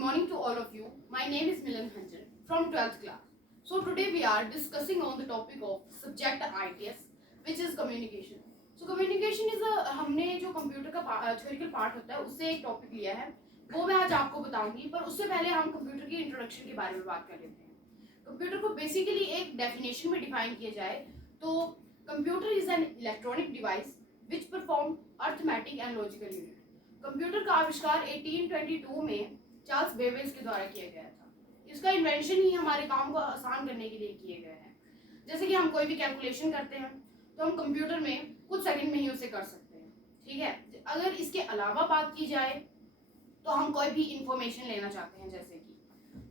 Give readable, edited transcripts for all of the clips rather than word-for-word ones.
morning to all of you. My name is Milan Hanjan from 12th class. So today we are discussing on the topic of subject ITS, which is communication. So communication is हमने जो computer का theoretical part होता है उससे एक topic लिया है, वो मैं आज आपको बताऊंगी। पर उससे पहले हम कंप्यूटर की इंट्रोडक्शन के बारे में बात कर लेते हैं। कंप्यूटर को बेसिकली एक डेफिनेशन में डिफाइन किया जाए तो computer is an electronic device which perform arithmetic and logical unit. Computer का आविष्कार 1822 में चार्ल्स बेबेज के द्वारा किया गया था। इसका इन्वेंशन ही हमारे काम को आसान करने के लिए किए गए हैं। जैसे कि हम कोई भी कैलकुलेशन करते हैं तो हम कंप्यूटर में कुछ सेकंड में ही उसे कर सकते हैं, ठीक है। अगर इसके अलावा बात की जाए तो हम कोई भी इंफॉर्मेशन लेना चाहते हैं, जैसे कि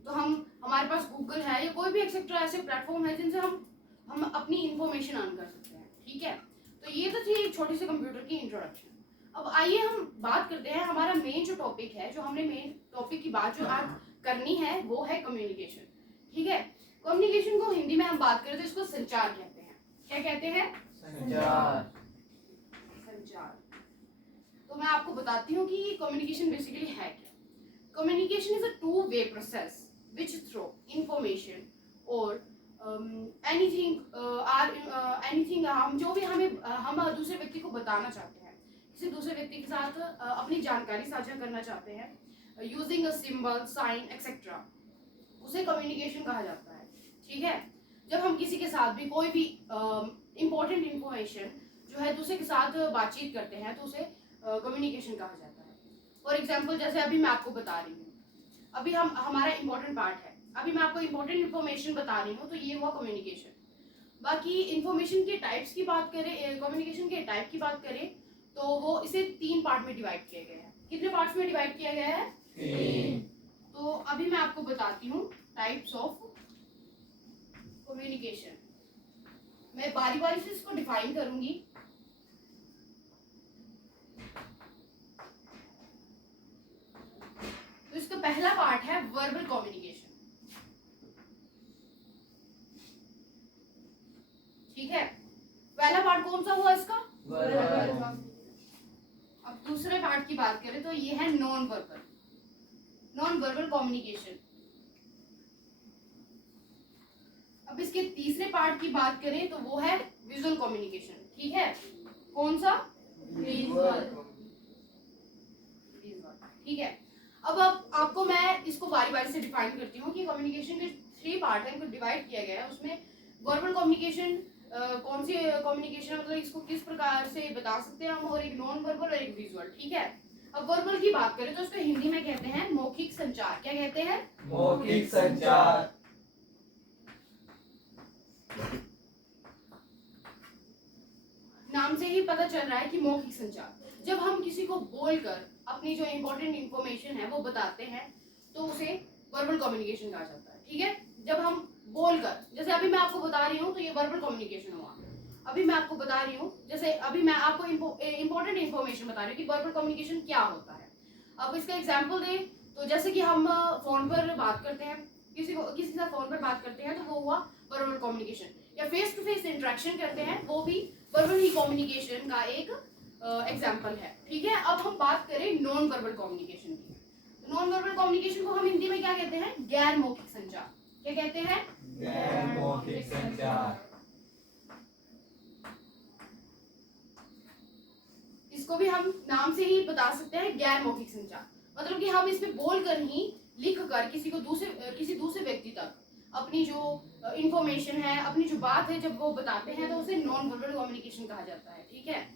तो हमारे पास गूगल है या कोई भी एक्सेट्रा ऐसे प्लेटफॉर्म है जिनसे हम अपनी इंफॉर्मेशन अर्न कर सकते हैं, ठीक है। तो ये तो थी एक छोटी सी कंप्यूटर की इंट्रोडक्शन। अब आइए हम बात करते हैं हमारा मेन जो टॉपिक है, जो हमने मेन टॉपिक की बात जो आज करनी है वो है कम्युनिकेशन, ठीक है। कम्युनिकेशन को हिंदी में हम बात करें तो इसको संचार कहते हैं। क्या कहते हैं? संचार। तो मैं आपको बताती हूँ कि कम्युनिकेशन बेसिकली है क्या। Communication is a two way process which through information और एनीथिंग हम जो भी हम दूसरे व्यक्ति को बताना चाहते हैं, किसी दूसरे व्यक्ति के साथ अपनी जानकारी साझा करना चाहते हैं using a symbol, sign etcetera, उसे कम्युनिकेशन कहा जाता है, ठीक है। जब हम किसी के साथ भी कोई भी इम्पोर्टेंट इंफॉर्मेशन जो है दूसरे के साथ बातचीत करते हैं तो उसे कम्युनिकेशन कहा जाता है। फॉर एग्जाम्पल जैसे अभी मैं आपको बता रही हूँ, अभी हमारा इम्पोर्टेंट पार्ट है, अभी मैं आपको इम्पोर्टेंट इन्फॉर्मेशन बता रही हूँ, तो ये हुआ कम्युनिकेशन। बाकी इन्फॉर्मेशन के टाइप्स की बात करें, कम्युनिकेशन के टाइप की बात करें तो वो इसे 3 पार्ट में डिवाइड किया गया है। कितने पार्ट्स में डिवाइड किया गया है? 3। तो अभी मैं आपको बताती हूँ टाइप्स ऑफ कम्युनिकेशन। मैं बारी बारी से इसको डिफाइन करूंगी। तो इसका पहला पार्ट है वर्बल कम्युनिकेशन, ठीक है। पहला पार्ट कौन सा हुआ इसका? वर्बल। अब दूसरे पार्ट की बात करें तो ये है नॉन वर्बल कम्युनिकेशन। अब इसके तीसरे पार्ट की बात करें तो वो है विजुअल कम्युनिकेशन, ठीक है। कौन सा? विजुअल, ठीक है। अब आपको मैं इसको बारी बारी से डिफाइन करती हूँ कि कम्युनिकेशन के 3 पार्ट है, इनको डिवाइड किया गया है। उसमें वर्बल कम्युनिकेशन कौन सी कम्युनिकेशन, मतलब इसको किस प्रकार से बता सकते हैं हम, और एक नॉन वर्बल और एक विजुअल, ठीक है। अब वर्बल की बात करें तो उसको हिंदी में कहते हैं मौखिक संचार। क्या कहते हैं? मौखिक संचार। नाम से ही पता चल रहा है कि मौखिक संचार। जब हम किसी को बोलकर अपनी जो इंपॉर्टेंट इंफॉर्मेशन है वो बताते हैं तो उसे वर्बल कम्युनिकेशन कहा जाता है, ठीक है। जब हम बोलकर, जैसे अभी मैं आपको बता रही हूँ तो ये वर्बल कम्युनिकेशन हुआ। अभी मैं आपको बता रही हूँ, जैसे अभी मैं आपको इंपॉर्टेंट इंफॉर्मेशन बता रही हूँ कि वर्बल कम्युनिकेशन क्या होता है। अब इसका एग्जाम्पल दें तो जैसे कि हम फोन पर बात करते हैं, किसी के साथ फोन पर बात करते हैं तो वो हुआ वर्बल कम्युनिकेशन। या फेस टू फेस इंटरेक्शन करते हैं, वो भी वर्बल ही कम्युनिकेशन का एक एग्जाम्पल है, ठीक है। अब हम बात करें नॉन वर्बल कम्युनिकेशन की। नॉन वर्बल कम्युनिकेशन को हम हिंदी में क्या कहते हैं? गैर मौखिक संचार। क्या कहते हैं? गैर मौखिक संचार। इसको भी हम नाम से ही बता सकते हैं गैर मौखिक संचार, मतलब कि हम इसमें बोलकर ही, लिख कर किसी दूसरे व्यक्ति तक अपनी जो इंफॉर्मेशन है, अपनी जो बात है, जब वो बताते हैं तो उसे नॉन वर्बल कम्युनिकेशन कहा जाता है, ठीक है।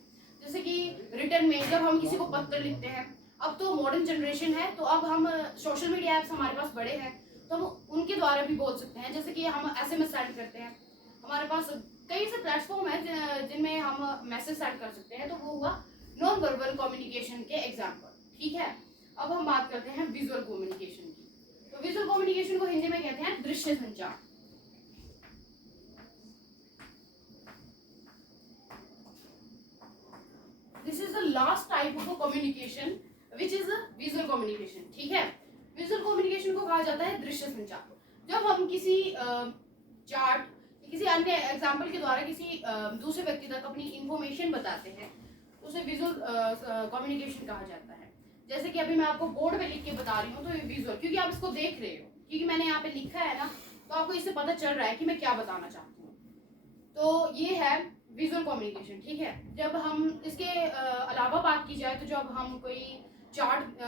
जैसे कि रिटर्न में जब हम किसी को पत्र लिखते हैं, अब तो मॉडर्न जनरेशन है तो अब हम सोशल मीडिया ऐप्स हमारे पास बड़े हैं तो हम उनके द्वारा भी बोल सकते हैं। जैसे कि हम SMS सेंड करते हैं, हमारे पास कई से प्लेटफॉर्म है जिनमें हम मैसेज सेंड कर सकते हैं, तो वो हुआ नॉन वर्बल कम्युनिकेशन के एग्जाम्पल, ठीक है। अब हम बात करते हैं विजुअल कम्युनिकेशन की। तो विजुअल कम्युनिकेशन को हिंदी में कहते हैं दृश्य संचार। This is the last type of communication which is visual communication, ठीक है। विजुअल कम्युनिकेशन को कहा जाता है दृश्य संचार। जब हम किसी चार्ट, किसी अन्य एग्जाम्पल के द्वारा किसी दूसरे व्यक्ति तक अपनी इंफॉर्मेशन बताते हैं उसे विजुअल कम्युनिकेशन कहा जाता है। जैसे कि अभी मैं आपको बोर्ड पे लिख के बता रही हूँ तो ये विजुअल, क्योंकि आप इसको देख रहे हो, क्योंकि मैंने यहाँ पे लिखा है ना, तो आपको इससे पता चल रहा है कि मैं क्या बताना चाहती हूँ। तो ये है विजुअल कम्युनिकेशन, ठीक है। जब हम इसके अलावा बात की जाए तो जब हम कोई चार्ट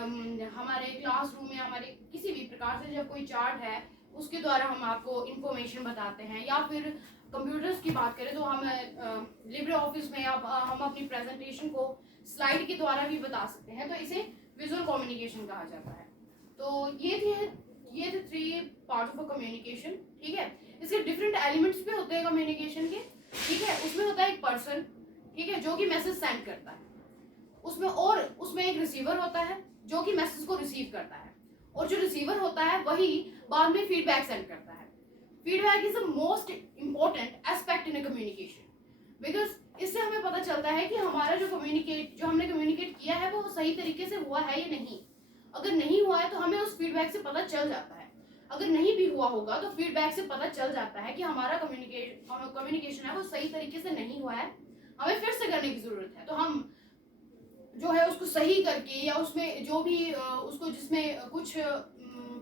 हमारे क्लासरूम में हमारे किसी भी प्रकार से जब कोई चार्ट है उसके द्वारा हम आपको इंफॉर्मेशन बताते हैं, या फिर कंप्यूटर्स की बात करें तो हम लिब्रे ऑफिस में हम अपनी प्रेजेंटेशन को स्लाइड के द्वारा भी बता सकते हैं, तो इसे विजुअल कम्युनिकेशन कहा जाता है। तो ये थे 3 पार्ट ऑफ कम्युनिकेशन, ठीक है। इसके डिफरेंट एलिमेंट्स भी होते हैं कम्युनिकेशन के, ठीक है। उसमें होता है एक पर्सन, ठीक है, जो कि मैसेज सेंड करता है, उसमें एक रिसीवर होता है जो कि मैसेज को रिसीव करता है, और जो रिसीवर होता है वही बाद में फीडबैक सेंड करता है। Feedback is the most important aspect in communication, because इससे हमें पता चलता है कि हमारा जो हमने कम्युनिकेट किया है वो सही तरीके से हुआ है या नहीं। अगर नहीं हुआ है तो हमें उस फीडबैक से पता चल जाता है, अगर नहीं भी हुआ होगा तो फीडबैक से पता चल जाता है कि हमारा कम्युनिकेशन है वो सही तरीके से नहीं हुआ है, हमें फिर से करने की जरूरत है। तो हम जो है उसको सही करके, या उसमें जो भी उसको जिसमें कुछ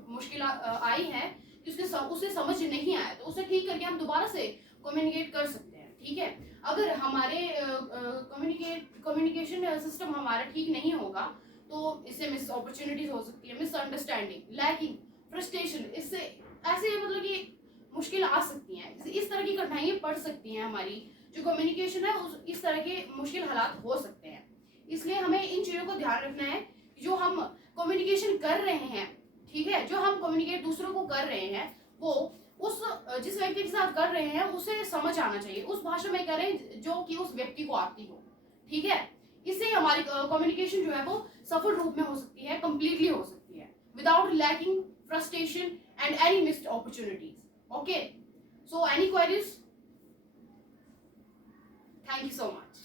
मुश्किल आई है कि उसे समझ नहीं आया, तो उसे ठीक करके हम दोबारा से कम्युनिकेट कर सकते हैं, ठीक है। अगर हमारे कम्युनिकेशन सिस्टम हमारा ठीक नहीं होगा तो इससे मिस अपॉर्चुनिटीज हो सकती है, मिसअंडरस्टैंडिंग, लैकिंग, फ्रस्ट्रेशन, इससे ऐसे मतलब कि मुश्किल आ सकती हैं, इस तरह की कठिनाइयाँ पड़ सकती हैं। हमारी जो कम्युनिकेशन है इस तरह के मुश्किल हालात हो सकते हैं। इसलिए हमें इन चीज़ों को ध्यान रखना है कि जो हम कम्युनिकेशन कर रहे हैं, ठीक है, जो हम कम्युनिकेट दूसरों को कर रहे हैं वो उस जिस व्यक्ति के साथ कर रहे हैं उसे समझ आना चाहिए, उस भाषा में करें जो कि उस व्यक्ति को आती हो, ठीक है। इससे हमारी कम्युनिकेशन जो है वो सफल रूप में हो सकती है, कंप्लीटली हो सकती है, without lacking frustration and any missed opportunities. Okay, so any queries? Thank you so much.